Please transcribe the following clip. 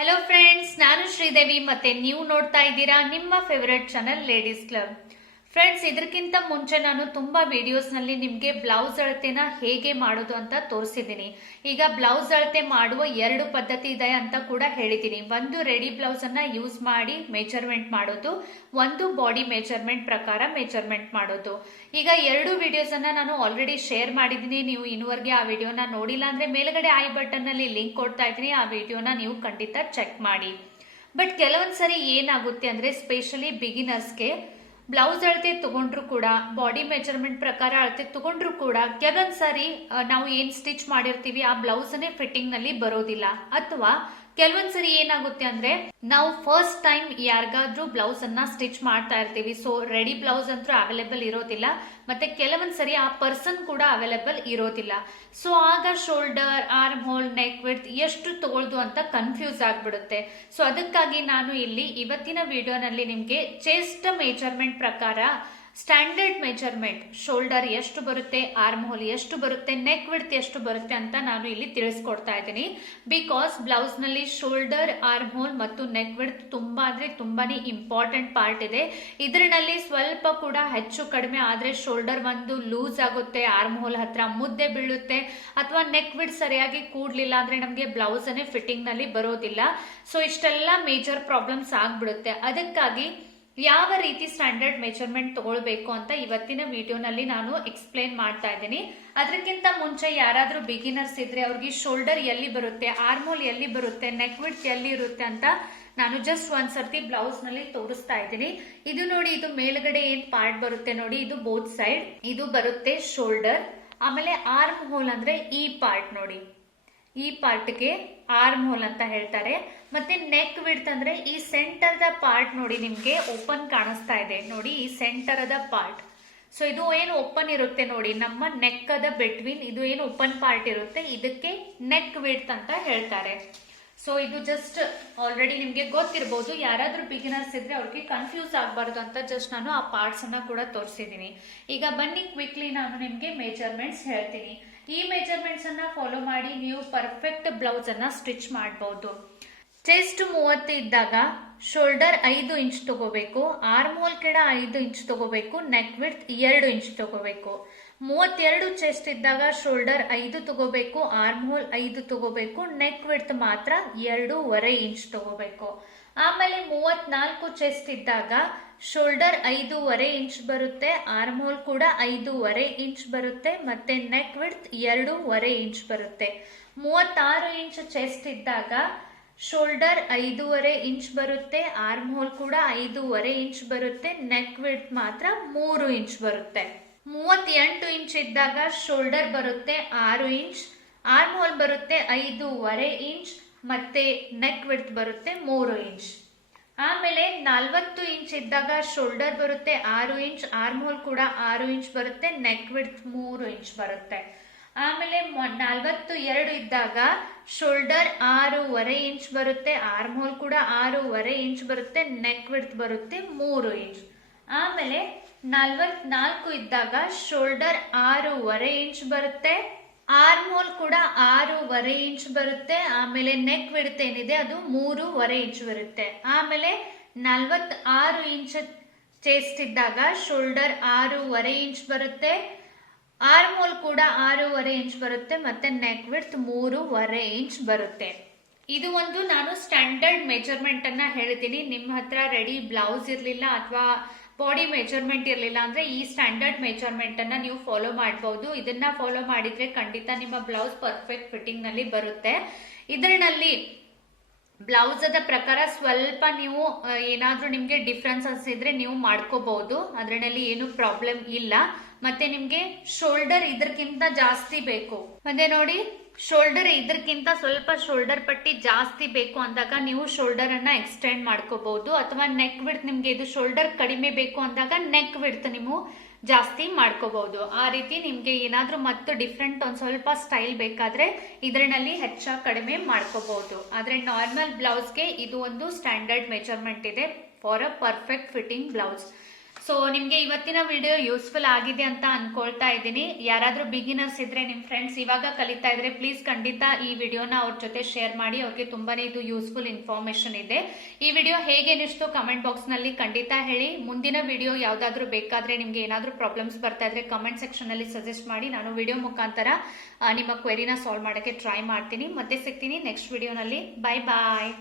Hello friends, ನಾನು ಶ್ರೀದೇವಿ ಮತ್ತೆ ನೀವು ನೋಡ್ತಾ ಇದ್ದೀರಾ ನಿಮ್ಮ favourite channel ladies club. Friends, ಇದಕ್ಕಿಂತ ಮುಂಚೆ ನಾನು ತುಂಬಾ ವಿಡಿಯೋಸ್ ನಲ್ಲಿ ನಿಮಗೆ ಬ್ಲೌಸ್ ಅಳತೆನ ಹೇಗೆ ಮಾಡೋದು ಅಂತ ತೋರಿಸಿದ್ದೀನಿ. ಈಗ ಬ್ಲೌಸ್ ಅಳತೆ ಮಾಡುವ 2 ಪದ್ಧತಿ ಇದೆ ಅಂತ ಕೂಡ ಹೇಳಿದ್ದೀನಿ. ಒಂದು ರೆಡಿ ಬ್ಲೌಸ್ ಅನ್ನ ಯೂಸ್ ಮಾಡಿ ಮೆಜರ್ಮೆಂಟ್ ಮಾಡೋದು, ಒಂದು ಬಾಡಿ ಮೆಜರ್ಮೆಂಟ್ ಪ್ರಕಾರ ಮೆಜರ್ಮೆಂಟ್ ಮಾಡೋದು. ಈಗ 2 ವಿಡಿಯೋಸ್ ಅನ್ನ ನಾನು ಆಲ್ರೆಡಿ ಶೇರ್ ಮಾಡಿದ್ದೀನಿ. ನೀವು ಇನ್ನುವರೆಗೆ ಆ ವಿಡಿಯೋನ ನೋಡಿಲ್ಲ ಅಂದ್ರೆ ಮೇಲ್ಗಡೆ ಐ ಬಟನ್ ನಲ್ಲಿ ಲಿಂಕ್ ಕೊಡ್ತಾ ಇದ್ದೀನಿ, ಆ ವಿಡಿಯೋನ ನೀವು ಖಂಡಿತ ಚೆಕ್ ಮಾಡಿ. ಬಟ್ ಕೆಲವೊಂದ್ಸರಿ ಏನಾಗುತ್ತೆ ಅಂದ್ರೆ ಸ್ಪೆಷಲಿ ಬಿಗಿನರ್ಸ್ಗೆ ಬ್ಲೌಸ್ ಅಳತೆ ತಗೊಂಡ್ರು ಕೂಡ, ಬಾಡಿ ಮೆಜರ್ಮೆಂಟ್ ಪ್ರಕಾರ ಅಳತೆ ತಗೊಂಡ್ರು ಕೂಡ ಕೆಲವೊಂದ್ಸರಿ ನಾವು ಏನ್ ಸ್ಟಿಚ್ ಮಾಡಿರ್ತೀವಿ ಆ ಬ್ಲೌಸ್ ಅನ್ನೇ ಫಿಟ್ಟಿಂಗ್ ನಲ್ಲಿ ಬರೋದಿಲ್ಲ. ಅಥವಾ ಕೆಲವೊಂದ್ಸರಿ ಏನಾಗುತ್ತೆ ಅಂದ್ರೆ ನಾವು ಫಸ್ಟ್ ಟೈಮ್ ಯಾರಿಗಾದ್ರೂ ಬ್ಲೌಸ್ ಅನ್ನ ಸ್ಟಿಚ್ ಮಾಡ್ತಾ ಇರ್ತೀವಿ. ಸೊ ರೆಡಿ ಬ್ಲೌಸ್ ಅಂತೂ ಅವೈಲೇಬಲ್ ಇರೋದಿಲ್ಲ, ಮತ್ತೆ ಕೆಲವೊಂದ್ಸರಿ ಆ ಪರ್ಸನ್ ಕೂಡ ಅವೈಲೇಬಲ್ ಇರೋದಿಲ್ಲ. ಸೊ ಆಗ shoulder, armhole, neck width ಎಷ್ಟು ತಗೊಳ್ದು ಅಂತ ಕನ್ಫ್ಯೂಸ್ ಆಗ್ಬಿಡುತ್ತೆ. ಸೊ ಅದಕ್ಕಾಗಿ ನಾನು ಇಲ್ಲಿ ಇವತ್ತಿನ ವಿಡಿಯೋನಲ್ಲಿ ನಿಮ್ಗೆ ಚೆಸ್ಟ್ ಮೆಜರ್ಮೆಂಟ್ ಪ್ರಕಾರ ಸ್ಟ್ಯಾಂಡರ್ಡ್ ಮೆಜರ್ಮೆಂಟ್, ಶೋಲ್ಡರ್ ಎಷ್ಟು ಬರುತ್ತೆ, ಆರ್ಮ್ ಹೋಲ್ ಎಷ್ಟು ಬರುತ್ತೆ, ನೆಕ್ ವಿಡ್ತ್ ಎಷ್ಟು ಬರುತ್ತೆ ಅಂತ ನಾನು ಇಲ್ಲಿ ತಿಳಿಸ್ಕೊಡ್ತಾ ಇದ್ದೀನಿ. ಬಿಕಾಸ್ ಬ್ಲೌಸ್ ನಲ್ಲಿ ಶೋಲ್ಡರ್, ಆರ್ಮ್ ಹೋಲ್ ಮತ್ತು ನೆಕ್ ವಿಡ್ತ್ ತುಂಬಾ ಅಂದ್ರೆ ತುಂಬಾನೇ ಇಂಪಾರ್ಟೆಂಟ್ ಪಾರ್ಟ್ ಇದೆ. ಇದರಲ್ಲಿ ಸ್ವಲ್ಪ ಕೂಡ ಹೆಚ್ಚು ಕಡಿಮೆ ಆದ್ರೆ ಶೋಲ್ಡರ್ ಒಂದು ಲೂಸ್ ಆಗುತ್ತೆ, ಆರ್ಮ್ ಹೋಲ್ ಹತ್ರ ಮುದ್ದೆ ಬೀಳುತ್ತೆ, ಅಥವಾ ನೆಕ್ ವಿಡ್ತ್ ಸರಿಯಾಗಿ ಕೂಡ್ಲಿಲ್ಲ ಅಂದ್ರೆ ನಮಗೆ ಬ್ಲೌಸ್ ಅನ್ನೇ ಫಿಟ್ಟಿಂಗ್ ನಲ್ಲಿ ಬರೋದಿಲ್ಲ. ಸೊ ಇಷ್ಟೆಲ್ಲ ಮೇಜರ್ ಪ್ರಾಬ್ಲಮ್ಸ್ ಆಗ್ಬಿಡುತ್ತೆ. ಅದಕ್ಕಾಗಿ ಯಾವ ರೀತಿ ಸ್ಟ್ಯಾಂಡರ್ಡ್ ಮೆಜರ್ಮೆಂಟ್ ತಗೊಳ್ಬೇಕು ಅಂತ ಇವತ್ತಿನ ವಿಡಿಯೋನಲ್ಲಿ ನಾನು ಎಕ್ಸ್ಪ್ಲೇನ್ ಮಾಡ್ತಾ ಇದ್ದೀನಿ. ಅದಕ್ಕಿಂತ ಮುಂಚೆ ಯಾರಾದ್ರೂ ಬಿಗಿನರ್ಸ್ ಇದ್ರೆ ಅವ್ರಿಗೆ ಶೋಲ್ಡರ್ ಎಲ್ಲಿ ಬರುತ್ತೆ, ಆರ್ಮ್ ಹೋಲ್ ಎಲ್ಲಿ ಬರುತ್ತೆ, ನೆಕ್ ವಿಡ್ತ್ ಎಲ್ಲಿ ಇರುತ್ತೆ ಅಂತ ನಾನು ಜಸ್ಟ್ ಒಂದ್ಸರ್ತಿ ಬ್ಲೌಸ್ ನಲ್ಲಿ ತೋರಿಸ್ತಾ ಇದ್ದೀನಿ. ಇದು ನೋಡಿ, ಇದು ಮೇಲ್ಗಡೆ ಏನ್ ಪಾರ್ಟ್ ಬರುತ್ತೆ ನೋಡಿ, ಇದು ಬೋತ್ ಸೈಡ್ ಇದು ಬರುತ್ತೆ ಶೋಲ್ಡರ್. ಆಮೇಲೆ ಆರ್ಮ್ ಹೋಲ್ ಅಂದ್ರೆ ಈ ಪಾರ್ಟ್ ನೋಡಿ, ಈ ಪಾರ್ಟ್ಗೆ ಆರ್ಮ್ ಹೋಲ್ ಅಂತ ಹೇಳ್ತಾರೆ. ಮತ್ತೆ ನೆಕ್ ವಿಡ್ತ್ ಅಂದ್ರೆ ಈ ಸೆಂಟರ್ ದ ಪಾರ್ಟ್ ನೋಡಿ, ನಿಮ್ಗೆ ಓಪನ್ ಕಾಣಿಸ್ತಾ ಇದೆ ನೋಡಿ, ಈ ಸೆಂಟರ್ ದ ಪಾರ್ಟ್. ಸೊ ಇದು ಏನು ಓಪನ್ ಇರುತ್ತೆ ನೋಡಿ, ನಮ್ಮ ನೆಕ್ ದ ಬಿಟ್ವೀನ್ ಇದು ಏನು ಓಪನ್ ಪಾರ್ಟ್ ಇರುತ್ತೆ, ಇದಕ್ಕೆ ನೆಕ್ ವಿಡ್ತ್ ಅಂತ ಹೇಳ್ತಾರೆ. ಸೊ ಇದು ಜಸ್ಟ್ ಆಲ್ರೆಡಿ ನಿಮ್ಗೆ ಗೊತ್ತಿರಬಹುದು. ಯಾರಾದ್ರೂ ಬಿಗಿನರ್ಸ್ ಇದ್ರೆ ಅವ್ರಿಗೆ ಕನ್ಫ್ಯೂಸ್ ಆಗಬಾರ್ದು ಅಂತ ಜಸ್ಟ್ ನಾನು ಆ ಪಾರ್ಟ್ಸ್ ಅನ್ನ ಕೂಡ ತೋರಿಸಿದೀನಿ. ಈಗ ಬನ್ನಿ ಕ್ವಿಕ್ಲಿ ನಾನು ನಿಮ್ಗೆ ಮೆಜರ್ಮೆಂಟ್ಸ್ ಹೇಳ್ತೀನಿ. ಈ ಮೆಜರ್ಮೆಂಟ್ಸ್ ಅನ್ನ ಫಾಲೋ ಮಾಡಿ ನೀವು ಪರ್ಫೆಕ್ಟ್ ಬ್ಲೌಸ್ ಅನ್ನ ಸ್ಟಿಚ್ ಮಾಡಬಹುದು. ಚೆಸ್ಟ್ 30 ಇದ್ದಾಗ ಶೋಲ್ಡರ್ 5 ಇಂಚ್ ತಗೋಬೇಕು, ಆರ್ಮ್ ಹೋಲ್ ಕೆಡ 5 ಇಂಚ್ ತಗೋಬೇಕು, ನೆಕ್ ವಿಡ್ತ್ 2 ಇಂಚ್ ತಗೋಬೇಕು. 32 ಚೆಸ್ಟ್ ಇದ್ದಾಗ ಶೋಲ್ಡರ್ 5 ತಗೋಬೇಕು, ಆರ್ಮ್ ಹೋಲ್ 5 ತಗೋಬೇಕು, ನೆಕ್ ವಿಡ್ತ್ ಮಾತ್ರ 2.5 ಇಂಚ್ ತಗೋಬೇಕು. ಆಮೇಲೆ 34 ಚೆಸ್ಟ್ ಇದ್ದಾಗ ಶೋಲ್ಡರ್ 5.5 ಇಂಚ್ ಬರುತ್ತೆ, ಆರ್ಮ್ ಹೋಲ್ ಕೂಡ 5.5 ಇಂಚ್ ಬರುತ್ತೆ, ಮತ್ತೆ ನೆಕ್ ವಿಡ್ತ್ 2.5 ಇಂಚ್ ಬರುತ್ತೆ. 36 ಇಂಚ್ ಚೆಸ್ಟ್ ಇದ್ದಾಗ ಶೋಲ್ಡರ್ 5.5 ಇಂಚ್ ಬರುತ್ತೆ, ಆರ್ಮ್ ಹೋಲ್ ಕೂಡ 5.5 ಇಂಚ್ ಬರುತ್ತೆ, ನೆಕ್ ವಿಡ್ತ್ ಮಾತ್ರ 3 ಇಂಚ್ ಬರುತ್ತೆ. 38 ಇಂಚ್ ಇದ್ದಾಗ ಶೋಲ್ಡರ್ ಬರುತ್ತೆ 6 ಇಂಚ್, ಆರ್ಮ್ ಹೋಲ್ ಬರುತ್ತೆ 5.5 ಇಂಚ್, ಮತ್ತೆ ನೆಕ್ ವಿಡ್ತ್ ಬರುತ್ತೆ 3 ಇಂಚ್. ಆಮೇಲೆ 40 ಇಂಚ್ ಇದ್ದಾಗ ಶೋಲ್ಡರ್ ಬರುತ್ತೆ 6 ಇಂಚ್, ಆರ್ಮ್ ಹೋಲ್ ಕೂಡ 6 ಇಂಚ್ ಬರುತ್ತೆ, ನೆಕ್ ವಿಡ್ತ್ 3 ಇಂಚ್ ಬರುತ್ತೆ. ಆಮೇಲೆ 42 ಇದ್ದಾಗ ಶೋಲ್ಡರ್ 6.5 ಇಂಚ್ ಬರುತ್ತೆ, ಆರ್ಮ್ ಹೋಲ್ ಕೂಡ 6.5 ಇಂಚ್ ಬರುತ್ತೆ, ನೆಕ್ ವಿಡ್ತ್ ಬರುತ್ತೆ 3 ಇಂಚ್. ಆಮೇಲೆ 44 ಇದ್ದಾಗ ಶೋಲ್ಡರ್ 6.5 ಇಂಚ್ ಬರುತ್ತೆ, ಆರ್ಮ್ ಹೋಲ್ ಕೂಡ 6.5 ಇಂಚ್ ಬರುತ್ತೆ, ಆಮೇಲೆ ನೆಕ್ ವಿಡ್ತ್ ಏನಿದೆ ಅದು 3.5 ಇಂಚ್ ಬರುತ್ತೆ. ಆಮೇಲೆ 46 ಇಂಚ್ ಚೆಸ್ಟ್ ಇದ್ದಾಗ ಶೋಲ್ಡರ್ 6.5 ಇಂಚ್ ಬರುತ್ತೆ, ಆರ್ಮ್ ಹೋಲ್ ಕೂಡ 6.5 ಇಂಚ್ ಬರುತ್ತೆ, ಮತ್ತೆ ನೆಕ್ ವಿಡ್ತ್ 3.5 ಇಂಚ್ ಬರುತ್ತೆ. ಇದು ಒಂದು ನಾನು ಸ್ಟ್ಯಾಂಡರ್ಡ್ ಮೆಜರ್ಮೆಂಟ್ ಅನ್ನ ಹೇಳ್ತೀನಿ. ನಿಮ್ಮ ಹತ್ರ ರೆಡಿ ಬ್ಲೌಸ್ ಇರ್ಲಿಲ್ಲ ಅಥವಾ ಬಾಡಿ ಮೆಜರ್ಮೆಂಟ್ ಇರಲಿಲ್ಲ ಅಂದ್ರೆ ಈ ಸ್ಟ್ಯಾಂಡರ್ಡ್ ಮೆಜರ್ಮೆಂಟ್ ಅನ್ನ ನೀವು ಫಾಲೋ ಮಾಡಬಹುದು. ಇದನ್ನ ಫಾಲೋ ಮಾಡಿದ್ರೆ ಖಂಡಿತ ನಿಮ್ಮ ಬ್ಲೌಸ್ ಪರ್ಫೆಕ್ಟ್ ಫಿಟ್ಟಿಂಗ್ ನಲ್ಲಿ ಬರುತ್ತೆ. ಇದರಲ್ಲಿ ಬ್ಲೌಸ್ ಅದ ಪ್ರಕಾರ ಸ್ವಲ್ಪ ನೀವು ಏನಾದ್ರೂ ನಿಮ್ಗೆ ಡಿಫ್ರೆನ್ಸ್ ಅನ್ಸಿದ್ರೆ ನೀವು ಮಾಡ್ಕೋಬಹುದು, ಅದರಲ್ಲಿ ಏನು ಪ್ರಾಬ್ಲಮ್ ಇಲ್ಲ. ಮತ್ತೆ ನಿಮ್ಗೆ ಶೋಲ್ಡರ್ ಇದಕ್ಕಿಂತ ಜಾಸ್ತಿ ಬೇಕು ಮತ್ತೆ ನೋಡಿ, ಶೋಲ್ಡರ್ ಇದಕ್ಕಿಂತ ಸ್ವಲ್ಪ ಶೋಲ್ಡರ್ ಪಟ್ಟಿ ಜಾಸ್ತಿ ಬೇಕು ಅಂದಾಗ ನೀವು ಶೋಲ್ಡರ್ ಅನ್ನ ಎಕ್ಸ್ಟೆಂಡ್ ಮಾಡ್ಕೋಬಹುದು. ಅಥವಾ ನೆಕ್ ವಿಡ್ತ್ ನಿಮ್ಗೆ ಇದು ಶೋಲ್ಡರ್ ಕಡಿಮೆ ಬೇಕು ಅಂದಾಗ ನೆಕ್ ವಿಡ್ತ್ ನೀವು ಜಾಸ್ತಿ ಮಾಡ್ಕೋಬಹುದು. ಆ ರೀತಿ ನಿಮ್ಗೆ ಏನಾದ್ರೂ ಮತ್ತು ಡಿಫ್ರೆಂಟ್ ಒಂದ್ ಸ್ವಲ್ಪ ಸ್ಟೈಲ್ ಬೇಕಾದ್ರೆ ಇದರಲ್ಲಿ ಹೆಚ್ಚ ಕಡಿಮೆ ಮಾಡ್ಕೋಬಹುದು. ಆದ್ರೆ ನಾರ್ಮಲ್ ಬ್ಲೌಸ್ಗೆ ಇದು ಒಂದು ಸ್ಟ್ಯಾಂಡರ್ಡ್ ಮೆಜರ್ಮೆಂಟ್ ಇದೆ for a perfect fitting blouse. So so ನಿಮಗೆ ಇವತ್ತಿನ ವಿಡಿಯೋ ಯೂಸ್ಫುಲ್ ಆಗಿದೆ ಅಂತ ಅನ್ಕೊಳ್ತಾ ಇದ್ದೀನಿ. ಯಾರಾದರೂ ಬಿಗಿನರ್ಸ್ ಇದ್ರೆ ನಿಮ್ಮ ಫ್ರೆಂಡ್ಸ್ ಇವಾಗ ಕಲಿತಾ ಇದ್ರೆ ಪ್ಲೀಸ್ ಖಂಡಿತ ಈ ವಿಡಿಯೋನ ಅವ್ರ ಜೊತೆ ಶೇರ್ ಮಾಡಿ. ಅವ್ರಿಗೆ ತುಂಬಾನೇ ಇದು ಯೂಸ್ಫುಲ್ ಇನ್ಫಾರ್ಮೇಶನ್ ಇದೆ. ಈ ವಿಡಿಯೋ ಹೇಗೆ ಅನಿಸ್ತು ಕಮೆಂಟ್ ಬಾಕ್ಸ್ ನಲ್ಲಿ ಖಂಡಿತ ಹೇಳಿ. ಮುಂದಿನ ವಿಡಿಯೋ ಯಾವ್ದಾದ್ರು ಬೇಕಾದ್ರೆ ನಿಮ್ಗೆ ಏನಾದ್ರೂ ಪ್ರಾಬ್ಲಮ್ಸ್ ಬರ್ತಾ ಇದ್ರೆ ಕಮೆಂಟ್ ಸೆಕ್ಷನ್ ಅಲ್ಲಿ ಸಜೆಸ್ಟ್ ಮಾಡಿ. ನಾನು ವಿಡಿಯೋ ಮುಖಾಂತರ ನಿಮ್ಮ ಕ್ವೆರಿನ ಸಾಲ್ವ್ ಮಾಡೋಕ್ಕೆ ಟ್ರೈ ಮಾಡ್ತೀನಿ. ಮತ್ತೆ ಸಿಗ್ತೀನಿ ನೆಕ್ಸ್ಟ್ ವಿಡಿಯೋನಲ್ಲಿ. ಬಾಯ್ ಬಾಯ್.